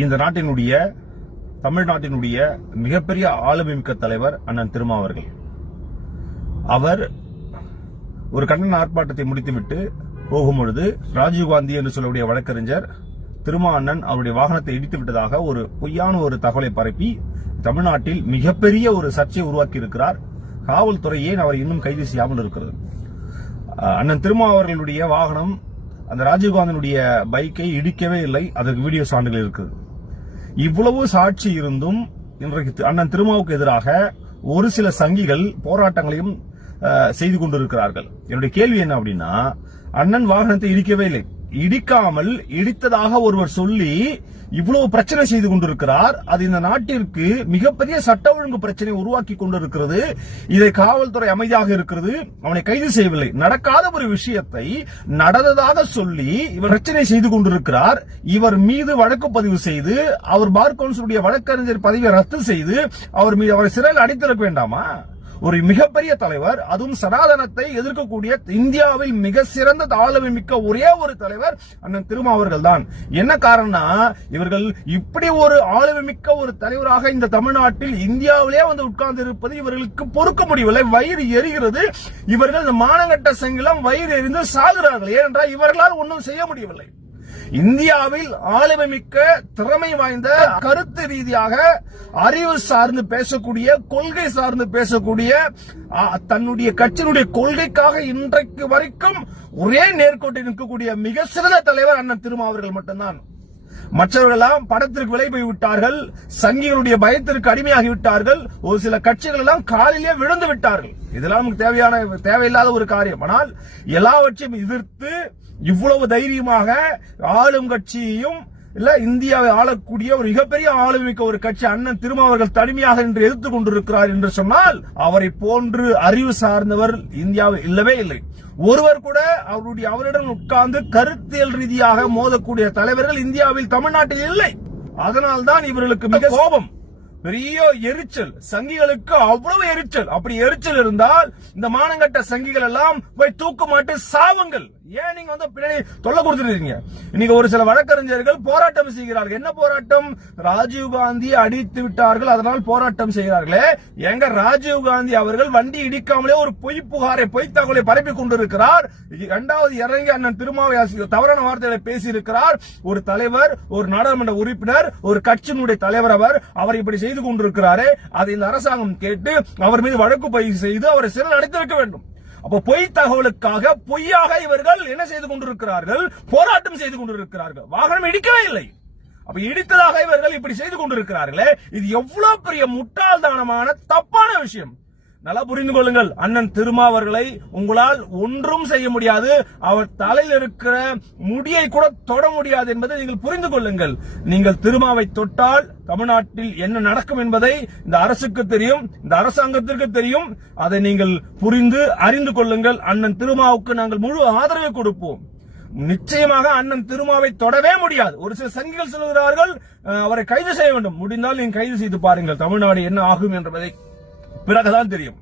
இந்த நாட்டினுடைய தமிழ்நாட்டினுடைய மிகப்பெரிய ஆளுமை மிக்க தலைவர் அண்ணன் திருமாவர்கள். அவர் ஒரு கண்டன ஆர்ப்பாட்டத்தை முடித்துவிட்டு போகும்பொழுது ராஜீவ்காந்தி என்று சொல்லக்கூடிய வழக்கறிஞர் திருமா அண்ணன் அவருடைய வாகனத்தை இடித்து விட்டதாக ஒரு பொய்யான ஒரு தகவலை பரப்பி தமிழ்நாட்டில் மிகப்பெரிய ஒரு சர்ச்சையை உருவாக்கி இருக்கிறார். காவல்துறை ஏன் அவர் இன்னும் கைது செய்யாமல் இருக்கிறது? அண்ணன் திருமா அவர்களுடைய வாகனம் அந்த ராஜீவ்காந்தியினுடைய பைக்கை இடிக்கவே இல்லை. அதற்கு வீடியோ சான்றுகள் இருக்குது. இவ்வளவு சாட்சி இருந்தும் இன்றைக்கு அண்ணன் திருமாவுக்கு எதிராக ஒரு சில சங்கிகள் போராட்டங்களையும் செய்து கொண்டிருக்கிறார்கள். என்னுடைய கேள்வி என்ன அப்படின்னா, அண்ணன் வாகனத்தை இடிக்கவே இல்லை, இடிக்காமல் இடித்ததாக ஒருவர் சொல்லி இவ்வளவு பிரச்சனை செய்து கொண்டிருக்கிறார். அது இந்த நாட்டிற்கு மிகப்பெரிய சட்ட ஒழுங்கு பிரச்சனை உருவாக்கி கொண்டிருக்கிறது. இதை காவல்துறை அமைதியாக இருக்கிறது, அவனை கைது செய்யவில்லை. நடக்காத ஒரு விஷயத்தை நடந்ததாக சொல்லி இவர் பிரச்சனை செய்து கொண்டிருக்கிறார். இவர் மீது வழக்கு பதிவு செய்து அவர் பார் கவுன்சிலுடைய வழக்கறிஞர் பதவியை ரத்து செய்து அவரை சிறையில் அடைத்திருக்க வேண்டாமா? ஒரு மிகப்பெரிய தலைவர், அதுவும் சனாதனத்தை எதிர்க்கக்கூடிய இந்தியாவில் மிக சிறந்த ஆளுமை மிக்க ஒரே ஒரு தலைவர் அண்ணன் திருமா அவர்கள் தான். என்ன காரணம்னா, இவர்கள் இப்படி ஒரு ஆளுமை மிக்க ஒரு தலைவராக இந்த தமிழ்நாட்டில் இந்தியாவிலே வந்து உட்கார்ந்து இருப்பது இவர்களுக்கு பொறுக்க முடியவில்லை. வயிறு எரிகிறது. இவர்கள் இந்த மானங்கட்ட செங்கிலம் வயிறு எரிந்து சாகுறார்கள். ஏனென்றால் இவர்களால் ஒன்றும் செய்ய முடியவில்லை. இந்தியாவில் ஆளுமை மிக்க திறமை வாய்ந்த கருத்து ரீதியாக அறிவு சார்ந்து பேசக்கூடிய, கொள்கை சார்ந்து பேசக்கூடிய, தன்னுடைய கட்சியினுடைய கொள்கைக்காக இன்றைக்கு வரைக்கும் ஒரே நேர்கோட்டில் நிற்கக்கூடிய மிக சிறந்த தலைவர் அண்ணன் திருமா அவர்கள் மட்டும்தான். மற்றவர்களெல்லாம் படத்திற்கு விலை போய் விட்டார்கள், சங்கிகளுடைய பயத்திற்கு அடிமையாகி விட்டார்கள், ஒரு சில கட்சிகள் எல்லாம் காலிலே விழுந்து விட்டார்கள். இதெல்லாம் தேவையில்லாத ஒரு காரியம். ஆனால் எல்லாவற்றையும் எதிர்த்து இவ்வளவு தைரியமாக ஆளும் கட்சியையும் இல்ல இந்தியாவை ஆளக்கூடிய ஒரு மிகப்பெரிய ஆளுமிக்க ஒரு கட்சி அண்ணன் திருமா அவர்கள் தனிமையாக என்று எதிர்த்துக் கொண்டிருக்கிறார் என்று சொன்னால், அவரை போன்று அறிவு சார்ந்தவர் இந்தியாவில் இல்லவே இல்லை. ஒருவர் கூட அவரிடம் உட்கார்ந்து கருத்தியல் ரீதியாக மோதக்கூடிய தலைவர்கள் இந்தியாவில் தமிழ்நாட்டில் இல்லை. அதனால்தான் இவர்களுக்கு மிக கோபம், பெரிய எரிச்சல். சங்கிகளுக்கு அவ்வளவு எரிச்சல். அப்படி எரிச்சல் இருந்தால் இந்த மானங்கட்ட சங்கிகள் எல்லாம் போய் தூக்கு மாட்டு சாவுங்கள். ஏன் நீங்க வந்து பின்னாடி தொல்லை கொடுத்துருக்கீங்க? இன்னைக்கு ஒரு சில வழக்கறிஞர்கள் போராட்டம் செய்கிறார்கள். என்ன போராட்டம்? ராஜீவ்காந்தி அடித்து விட்டார்கள், அதனால் போராட்டம் செய்கிறார்களே. எங்க ராஜீவ்காந்தி அவர்கள் வண்டி இடிக்காமலே ஒரு பொய் புகாரை, பொய் தகவலை பரப்பி கொண்டிருக்கிறார். இரண்டாவது இறங்கி அண்ணன் திருமாவை தவறான வார்த்தைகளை பேசியிருக்கிறார். ஒரு தலைவர், ஒரு நாடாளுமன்ற உறுப்பினர், ஒரு கட்சியினுடைய தலைவர், அவர் இப்படி செய்து கொண்டிருக்கிறாரே, அதை இந்த அரசாங்கம் கேட்டு அவர் மீது வழக்கு பதிவு செய்து அவரை சிறையில் அடைத்திருக்க வேண்டும். அப்ப பொய் தகவலுக்காக பொய்யாக இவர்கள் என்ன செய்து கொண்டிருக்கிறார்கள்? போராட்டம் செய்து கொண்டிருக்கிறார்கள். வாகனம் இடிக்கவே இல்லை, அப்ப இடித்ததாக இவர்கள் இப்படி செய்து கொண்டிருக்கிறார்களே, இது எவ்வளவு பெரிய முட்டாள்தனமான தப்பான விஷயம். நல்லா புரிந்து கொள்ளுங்கள். அண்ணன் திருமா அவர்களை உங்களால் ஒன்றும் செய்ய முடியாது. அவர் தலையில் இருக்கிற முடியை கூட தொட முடியாது என்பதை நீங்கள் புரிந்து கொள்ளுங்கள். நீங்கள் திருமாவை தொட்டால் தமிழ்நாட்டில் என்ன நடக்கும் என்பதை இந்த அரசுக்கு தெரியும், இந்த அரசாங்கத்திற்கு தெரியும். அதை நீங்கள் புரிந்து அறிந்து கொள்ளுங்கள். அண்ணன் திருமாவுக்கு நாங்கள் முழு ஆதரவை கொடுப்போம். நிச்சயமாக அண்ணன் திருமாவை தொடவே முடியாது. ஒரு சில சங்கிகள் சொல்கிறார்கள் அவரை கைது செய்ய வேண்டும். முடிந்தால் நீங்கள் கைது செய்து பாருங்கள், தமிழ்நாடு என்ன ஆகும் என்பதை பிறகுதான் தெரியும்.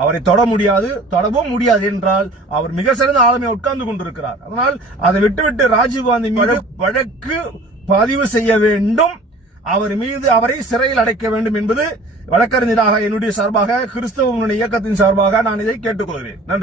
அவரை தொட முடியாது, தொடவும் முடியாது என்றால் அவர் மிக சிறந்த ஆளுமையை உட்கார்ந்து கொண்டிருக்கிறார். அதனால் அதை விட்டுவிட்டு ராஜீவ்காந்தி மீது வழக்கு பதிவு செய்ய வேண்டும், அவரை சிறையில் அடைக்க வேண்டும் என்பது வழக்கறிஞராக என்னுடைய சார்பாக, கிறிஸ்தவ இயக்கத்தின் சார்பாக நான் இதை கேட்டுக்கொள்கிறேன். நன்றி.